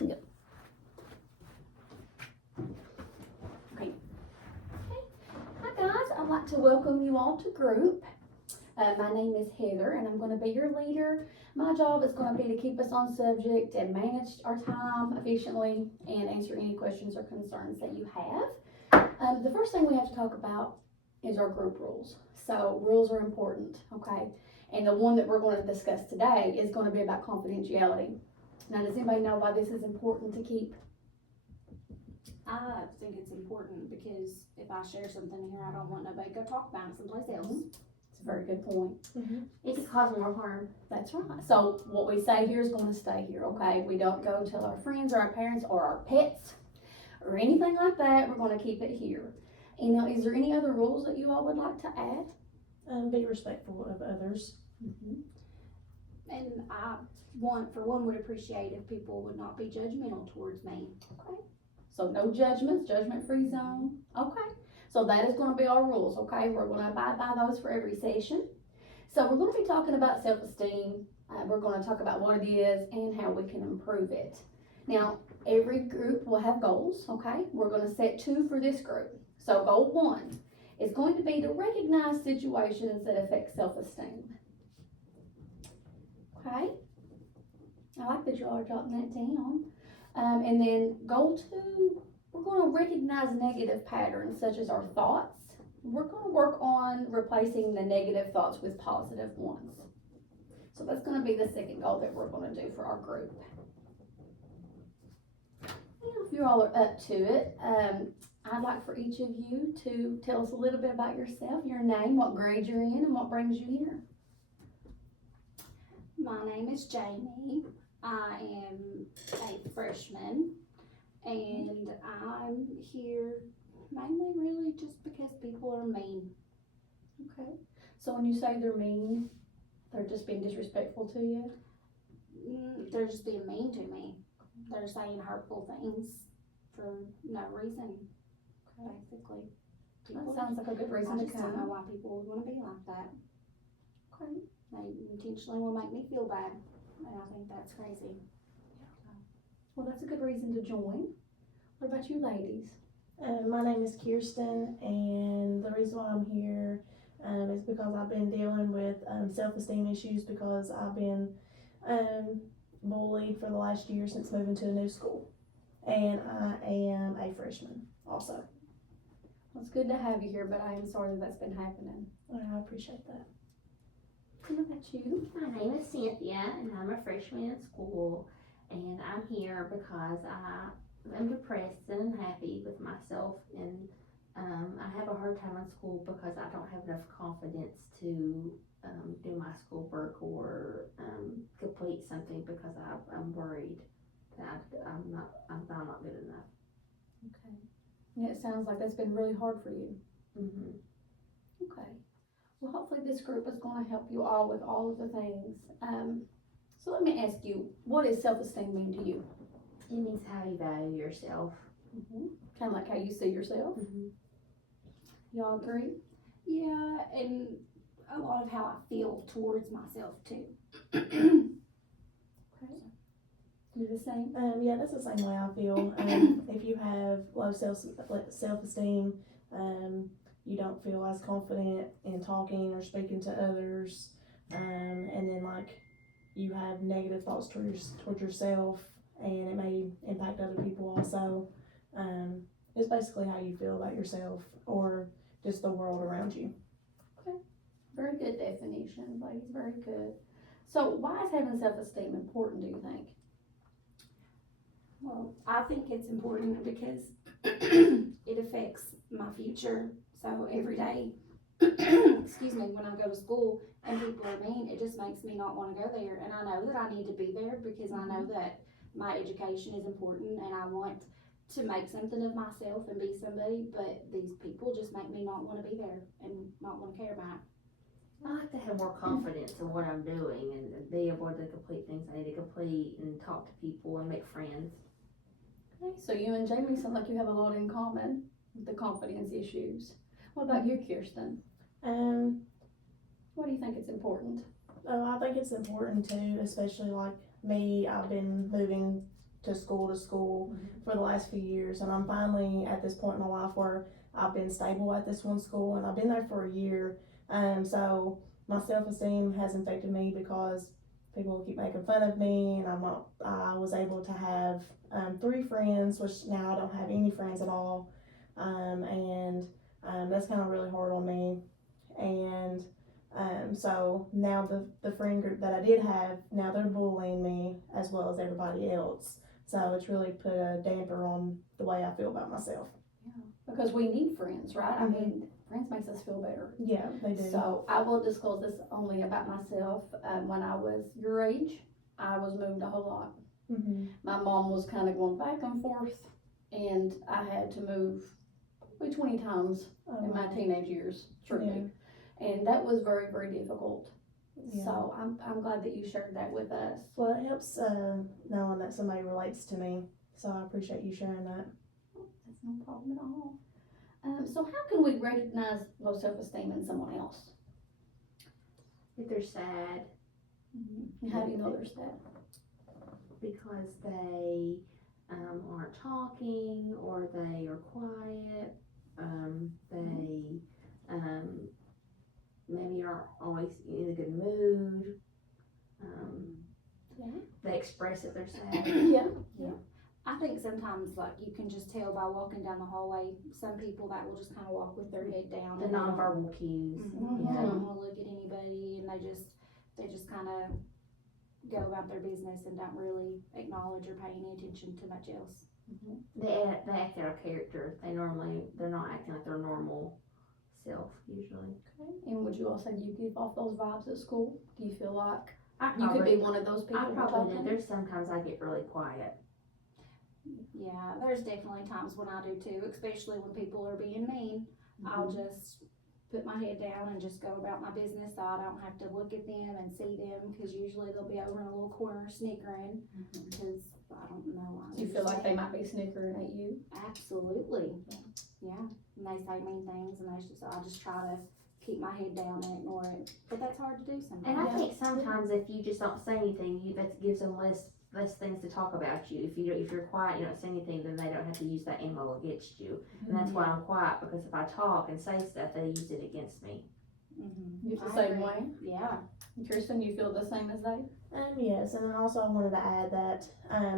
Yep. Okay. Hi guys, I'd like to welcome you all to group. My name is Heather and I'm going to be your leader. My job is going to be to keep us on subject and manage our time efficiently and answer any questions or concerns that you have. The first thing we have to talk about is our group rules. So rules are important, okay? And the one that we're going to discuss today is going to be about confidentiality. Now, does anybody know why this is important to keep? I think it's important because if I share something here, I don't want nobody to go talk about it someplace else. It's a very good point. It could cause more harm. That's right. So what we say here is going to stay here, okay? We don't go tell our friends or our parents or our pets or anything like that. We're going to keep it here. And now, is there any other rules that you all would like to add? Be respectful of others. And I, for one, would appreciate if people would not be judgmental towards me. Okay. So no judgments, judgment-free zone. Okay. So that is going to be our rules, okay? We're going to abide by those for every session. So we're going to be talking about self-esteem. We're going to talk about what it is and how we can improve it. Now, every group will have goals, okay? We're going to set 2 for this group. So goal 1 is going to be to recognize situations that affect self-esteem. Okay? I like that you all are jotting that down. And then goal 2, we're going to recognize negative patterns such as our thoughts. We're going to work on replacing the negative thoughts with positive ones. So that's going to be the second goal that we're going to do for our group. If you all are up to it, I'd like for each of you to tell us a little bit about yourself, your name, what grade you're in, and what brings you here. My name is Jamie. I am a freshman, and I'm here mainly really just because people are mean. Okay. So when you say they're mean, they're just being disrespectful to you? They're just being mean to me. They're saying hurtful things for no reason, basically. That sounds like a good reason I to just don't know come. why people would want to be like that. Okay. They intentionally will make me feel bad, and I think that's crazy. Well, that's a good reason to join. What about you ladies? My name is Kirsten, and the reason why I'm here is because I've been dealing with self-esteem issues because I've been bullied for the last year since moving to a new school, and I am a freshman also. Well, it's good to have you here, but I am sorry that that's been happening. I appreciate that. What about you? My name is Cynthia, and I'm a freshman in school, and I'm here because I'm depressed and unhappy with myself, and I have a hard time in school because I don't have enough confidence to do my schoolwork or complete something because I'm worried that I'm not good enough. Okay. Yeah, it sounds like that's been really hard for you. Okay. Well, hopefully this group is going to help you all with all of the things. So let me ask you, what does self-esteem mean to you? It means how you value yourself. Kind of like how you see yourself. Y'all agree? Yeah, and a lot of how I feel towards myself too. Okay. You the same? Yeah, that's the same way I feel. If you have low self-esteem, you don't feel as confident in talking or speaking to others, and then like you have negative thoughts towards yourself, and it may impact other people also. It's basically how you feel about yourself or just the world around you. Okay. Very good definition, ladies. Very good. So why is having self-esteem important, do you think? Well, I think it's important because it affects my future. So every day, excuse me, when I go to school and people are mean, it just makes me not want to go there. And I know that I need to be there because I know that my education is important and I want to make something of myself and be somebody, but these people just make me not want to be there and not want to care about it. I like to have more confidence in what I'm doing and be able to complete things I need to complete and talk to people and make friends. Okay, so you and Jamie sound like you have a lot in common with the confidence issues. What about you, Kirsten? What do you think it's important? I think it's important too, especially like me. I've been moving to school for the last few years, and I'm finally at this point in my life where I've been stable at this one school, and I've been there for a year. So my self-esteem has affected me because people keep making fun of me, and I was able to have 3 friends, which now I don't have any friends at all, and that's kind of really hard on me. And so now the friend group that I did have, now they're bullying me as well as everybody else. So it's really put a damper on the way I feel about myself. Because we need friends, right? I mean, friends makes us feel better. Yeah, they do. So I will disclose this only about myself. When I was your age, I was moved a whole lot. My mom was kind of going back and forth, and I had to move probably 20 times in my teenage years, truly. And that was very, very difficult. Yeah. So I'm glad that you shared that with us. Well, it helps knowing that somebody relates to me. So I appreciate you sharing that. That's no problem at all. So how can we recognize low self-esteem in someone else? If they're sad And how do you know they're sad? because they aren't talking, or they are quiet, they maybe aren't always in a good mood, Yeah. they express that they're sad. Yeah. I think sometimes, like, you can just tell by walking down the hallway, some people that will just kind of walk with their head down. The and they don't- nonverbal cues. Mhm. Yeah. They don't want to look at anybody, and they just kind of go about their business and don't really acknowledge or pay any attention to much else. They act out of character. They're not acting like their normal self usually. Okay. And would you also, do you give off those vibes at school? Do you feel like I you could be one of those people? I we're probably do. talking? There's sometimes I get really quiet. Yeah, there's definitely times when I do too, especially when people are being mean. I'll just put my head down and just go about my business, so I don't have to look at them and see them, because usually they'll be over in a little corner snickering, because I don't know. Do you feel like they might be snickering at you? Absolutely. Yeah, and they say mean things, and I just try to keep my head down and ignore it, but that's hard to do sometimes. And I think sometimes if you just don't say anything, that gives them less things to talk about you. If you're quiet, you don't say anything, then they don't have to use that ammo against you. And that's why I'm quiet, because if I talk and say stuff, they use it against me. You're the I same agree. way? Yeah. Kirsten, you feel the same as they? Yes, and then also I wanted to add that,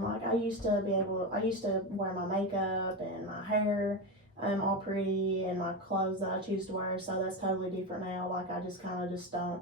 like I used to wear my makeup and my hair, all pretty, and my clothes that I choose to wear, so that's totally different now. Like I just kind of just don't,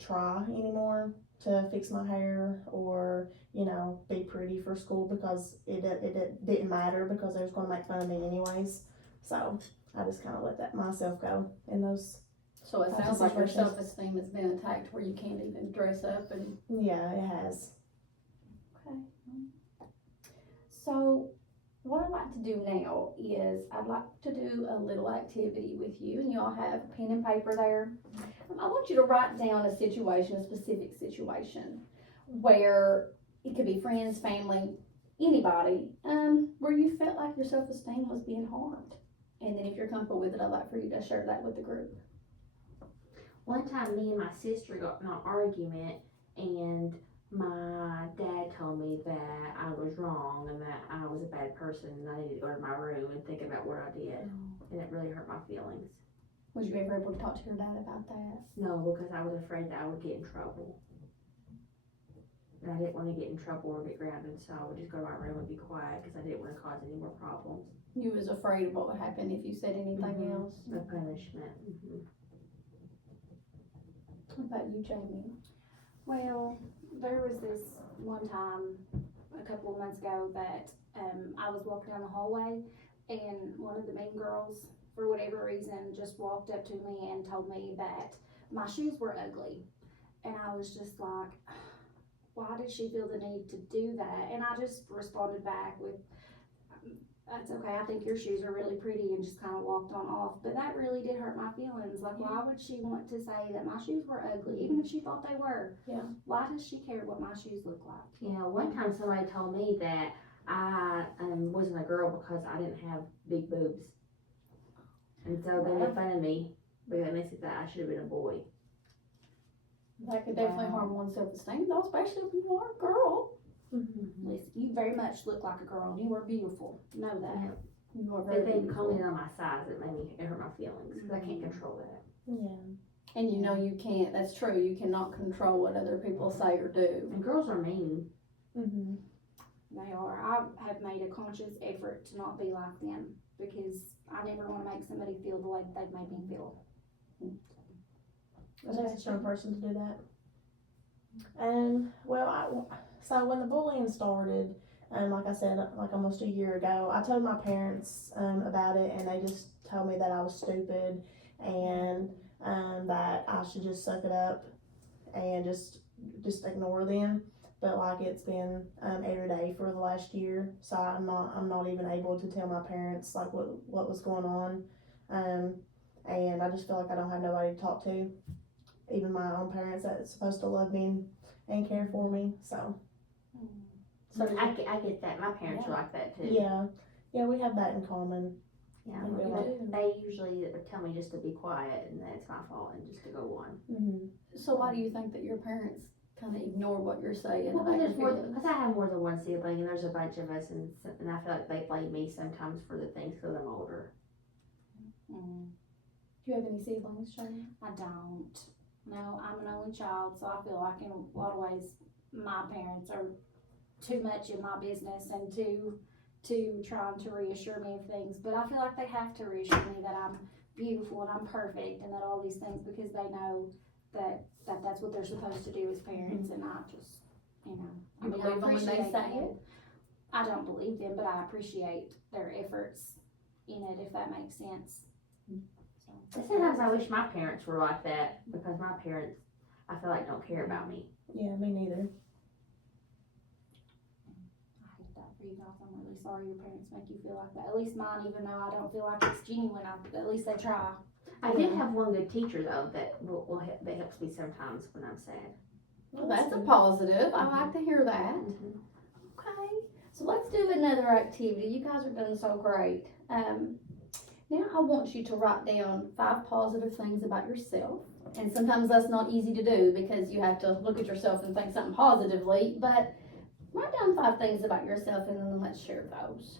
try anymore to fix my hair or, be pretty for school, because it didn't matter, because they was going to make fun of me anyways. So I just kind of let myself go in those. So it Types of sounds like your situations. self-esteem has been attacked where you can't even dress up and. Yeah, it has. Okay. So what I'd like to do now is I'd like to do a little activity with you, and you all have pen and paper there. I want you to write down a situation, a specific situation, where it could be friends, family, anybody, where you felt like your self-esteem was being harmed. And then if you're comfortable with it, I'd like for you to share that with the group. One time, me and my sister got in an argument, and my dad told me that I was wrong and that I was a bad person, and I needed to go to my room and think about what I did, and it really hurt my feelings. Was you ever able to talk to your dad about that? No, because I was afraid that I would get in trouble. And I didn't want to get in trouble or get grounded, so I would just go to my room and be quiet, because I didn't want to cause any more problems. You was afraid of what would happen if you said anything else? The punishment. What about you, Jamie? Well, there was this one time a couple of months ago that I was walking down the hallway, and one of the mean girls, for whatever reason, just walked up to me and told me that my shoes were ugly. And I was just like, why did she feel the need to do that? And I just responded back with, that's okay, I think your shoes are really pretty, and just kind of walked on off. But that really did hurt my feelings. Like, why would she want to say that my shoes were ugly, even if she thought they were? Yeah. Why does she care what my shoes look like? Yeah, one time somebody told me that I wasn't a girl because I didn't have big boobs. And so they made fun of me, because they said that I should have been a boy. That could definitely harm one's self-esteem, though, especially if you are a girl. Mm-hmm. Listen, you very much look like a girl, and you are beautiful. Know that. Yeah. You are But very they beautiful. commented on my size, it hurt my feelings, because I can't control that. Yeah. And you know you can't, that's true, you cannot control what other people say or do. And girls are mean. Mm-hmm. They are. I have made a conscious effort to not be like them because I never want to make somebody feel the way that they've made me feel. It takes a strong person to do that. So when the bullying started, like I said, like almost a year ago, I told my parents about it, and they just told me that I was stupid and that I should just suck it up and just ignore them. But like it's been every day for the last year, so I'm not even able to tell my parents like what was going on, and I just feel like I don't have nobody to talk to, even my own parents that's supposed to love me and care for me. So I get that. My parents are like that too. yeah, we have that in common. Yeah, We but do. they usually tell me just to be quiet and that it's my fault and just to go on. Mm-hmm. So why do you think that your parents kind of ignore what you're saying Well, about your because feelings? I have more than one sibling and there's a bunch of us and I feel like they blame me sometimes for the things because I'm older. Mm. Do you have any siblings, Shane? I don't. No, I'm an only child, so I feel like in a lot of ways my parents are too much in my business and too trying to reassure me of things. But I feel like they have to reassure me that I'm beautiful and I'm perfect and that all these things because they know that that's what they're supposed to do as parents. And I just, you know, You believe them when they appreciate say them. it? I don't believe them, but I appreciate their efforts in it, if that makes sense. So, Sometimes I wish my parents were like that because my parents, I feel like, don't care about me. Yeah, me neither. I hate that for you guys. I'm really sorry your parents make you feel like that. At least mine, even though I don't feel like it's genuine, at least they try. I do have one good teacher though that that helps me sometimes when I'm sad. Well, that's a positive. I like to hear that. Okay, so let's do another activity. You guys are doing so great. Now I want you to write down 5 positive things about yourself. And sometimes that's not easy to do because you have to look at yourself and think something positively. But write down 5 things about yourself and then let's share those.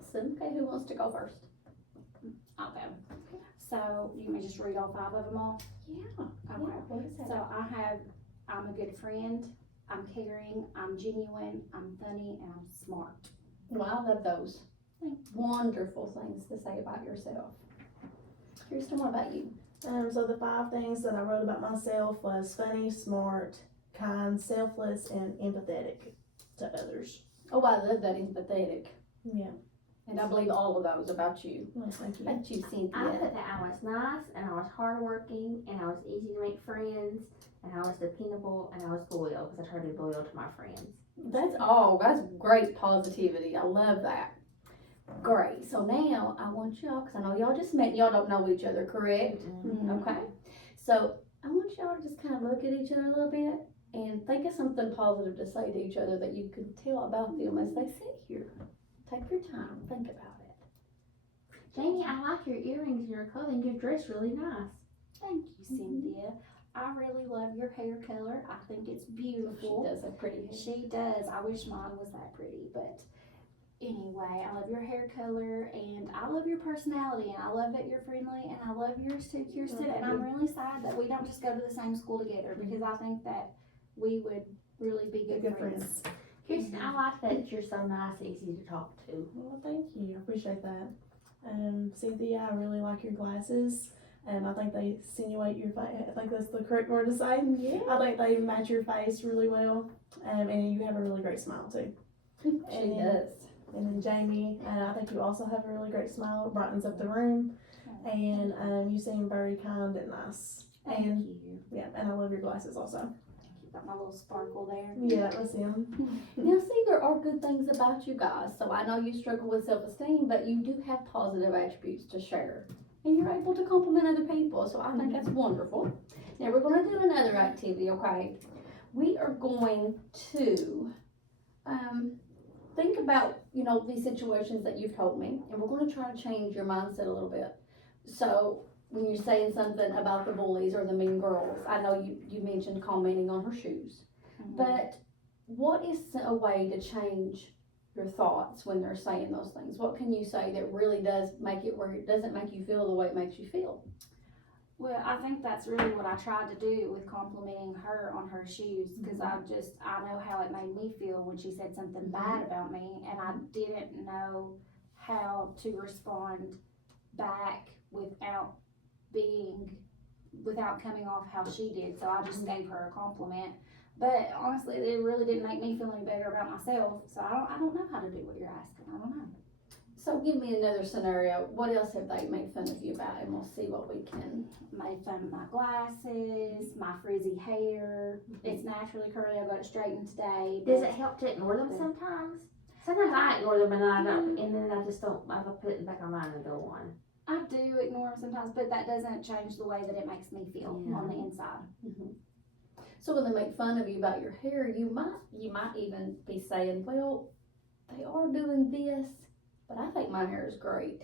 Awesome. Okay, who wants to go first? I'll go. So, you may just read all 5 of them all? Yeah. Okay. What is that? So I'm a good friend, I'm caring, I'm genuine, I'm funny, and I'm smart. Well, I love those. Thanks. Wonderful things to say about yourself. Kirsten, what about you? So the 5 things that I wrote about myself was funny, smart, kind, selfless, and empathetic to others. Oh, I love that empathetic. Yeah. And I believe all of those about you. Well, thank you. About you, I Cynthia. put that I was nice and I was hardworking and I was easy to make friends and I was dependable and I was loyal because I try to be loyal to my friends. That's great positivity. I love that. Great. So now I want y'all, because I know y'all just met, y'all don't know each other, correct? Okay. So I want y'all to just kind of look at each other a little bit and think of something positive to say to each other that you can tell about them as they sit here. Take your time, think about it. Jamie, I like your earrings and your clothing. You're dressed really nice. Thank you, Cynthia. I really love your hair color. I think it's beautiful. She does have pretty hair. She does. I wish mine was that pretty, but anyway, I love your hair color and I love your personality and I love that you're friendly and I love yours too, Kirsten. And I'm really sad that we don't just go to the same school together because I think that we would really be good friends. Kirsten, I like that you're so nice and easy to talk to. Well, thank you. I appreciate that. Cynthia, I really like your glasses. I think they insinuate your face. I think that's the correct word to say. Yeah. I think they match your face really well. And you have a really great smile too. She does. And then Jamie, I think you also have a really great smile. It brightens up the room. And you seem very kind and nice. Thank And you. yeah, and I love your glasses also. Got my little sparkle there. Yeah, that was him. Now, see, there are good things about you guys. So I know you struggle with self-esteem, but you do have positive attributes to share. And you're able to compliment other people. So I think that's wonderful. Now, we're going to do another activity, okay? We are going to think about, these situations that you've told me. And we're going to try to change your mindset a little bit. So when you're saying something about the bullies or the mean girls, I know you mentioned commenting on her shoes. But what is a way to change your thoughts when they're saying those things? What can you say that really does make it where it doesn't make you feel the way it makes you feel? Well, I think that's really what I tried to do with complimenting her on her shoes, because I know how it made me feel when she said something bad about me, and I didn't know how to respond back without coming off how she did. So I just gave her a compliment. But honestly, it really didn't make me feel any better about myself. So I don't know how to do what you're asking. I don't know. So give me another scenario. What else have they made fun of you about? And we'll see what we can. Made fun of my glasses, my frizzy hair. It's naturally curly. I got it straightened today. Does it help to ignore them sometimes? Sometimes I ignore them and I don't, and then I just don't, I put it back on mine and go on. I do ignore them sometimes, but that doesn't change the way that it makes me feel on the inside. So when they make fun of you about your hair, you might even be saying, well, they are doing this, but I think my hair is great.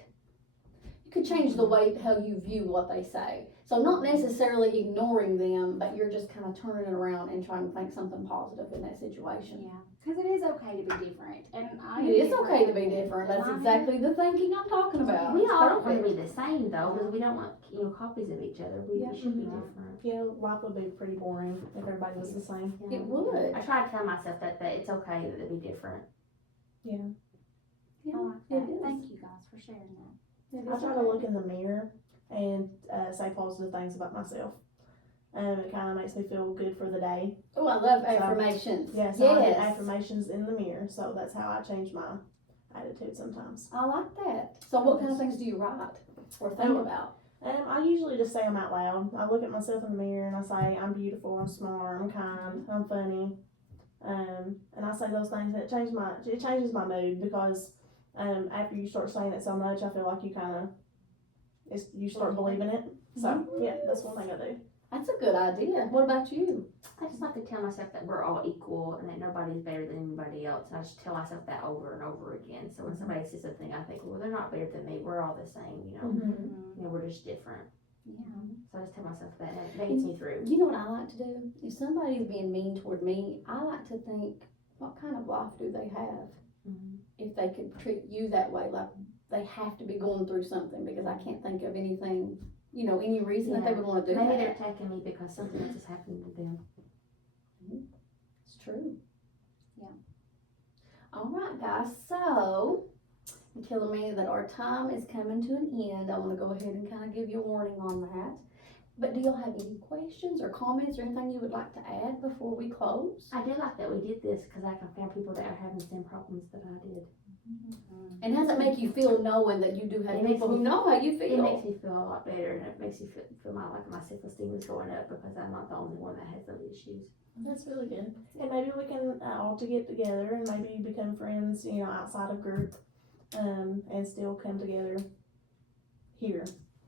You could change the way how you view what they say. So not necessarily ignoring them, but you're just kind of turning it around and trying to think something positive in that situation. Yeah, because it is okay to be different, and It is okay to be different. That's exactly the thinking I'm talking about. We It's all don't want perfect. to be the same though, because we don't want, copies of each other. We should be different. Yeah, life would be pretty boring if everybody was the same. It would. I try to tell myself that it's okay that they be different. Yeah, I like it that. is. Thank you guys for sharing that. It I is try to okay. look in the mirror and say positive things about myself. It kind of makes me feel good for the day. Oh, I love So- affirmations. Yeah, so I do Yes. affirmations in the mirror, so that's how I change my attitude sometimes. I like that. So what kind of things do you write or think about? I usually just say them out loud. I look at myself in the mirror and I say, I'm beautiful, I'm smart, I'm kind, I'm funny. And I say those things, and it changes my mood, because after you start saying it so much, I feel like you start believing it. So yeah, that's one thing I do. That's a good idea. What about you? I just like to tell myself that we're all equal and that nobody's better than anybody else. And I just tell myself that over and over again. So when somebody says something, I think, well, they're not better than me. We're all the same, we're just different. Yeah. So I just tell myself that, and it gets me through. You know what I like to do? If somebody's being mean toward me, I like to think, what kind of life do they have? If they could treat you that way, like they have to be going through something, because I can't think of anything, any reason that they would want to do Maybe that. they're attacking me because something else is happening to them. It's true. Yeah. All right, guys. So you're telling me that our time is coming to an end. I want to go ahead and kind of give you a warning on that. But do y'all have any questions or comments or anything you would like to add before we close? I do like that we did this because I can find people that are having the same problems that I did. And how does it make you feel knowing that you do have It makes people who me- know how you feel? It makes me feel a lot better, and it makes me feel my self-esteem is going up because I'm not the only one that has those issues. That's really good. And maybe we can all to get together and maybe become friends, outside of group, and still come together here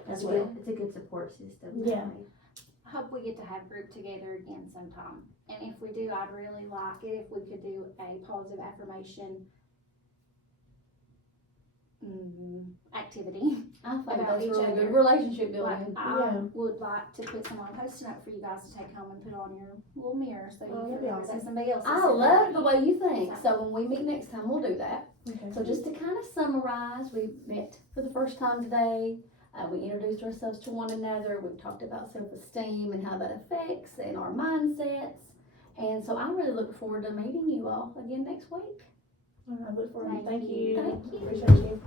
as well. It's a good support system. Yeah. I hope we get to have group together again sometime. And if we do, I'd really like it if we could do a positive affirmation activity. I think About that's each really other. good relationship Like, building. I would like to put some on Post-it note for you guys to take home and put on your little mirror, so you Oh, can that'd be remember that awesome. somebody else. I said love that. the way you think. So when we meet next time, we'll do that. Okay. So just to kind of summarize, we met for the first time today. We introduced ourselves to one another. We've talked about self-esteem and how that affects and our mindsets. And so I really look forward to meeting you all again next week. I look forward to Thank Thank you. Thank you. Appreciate you.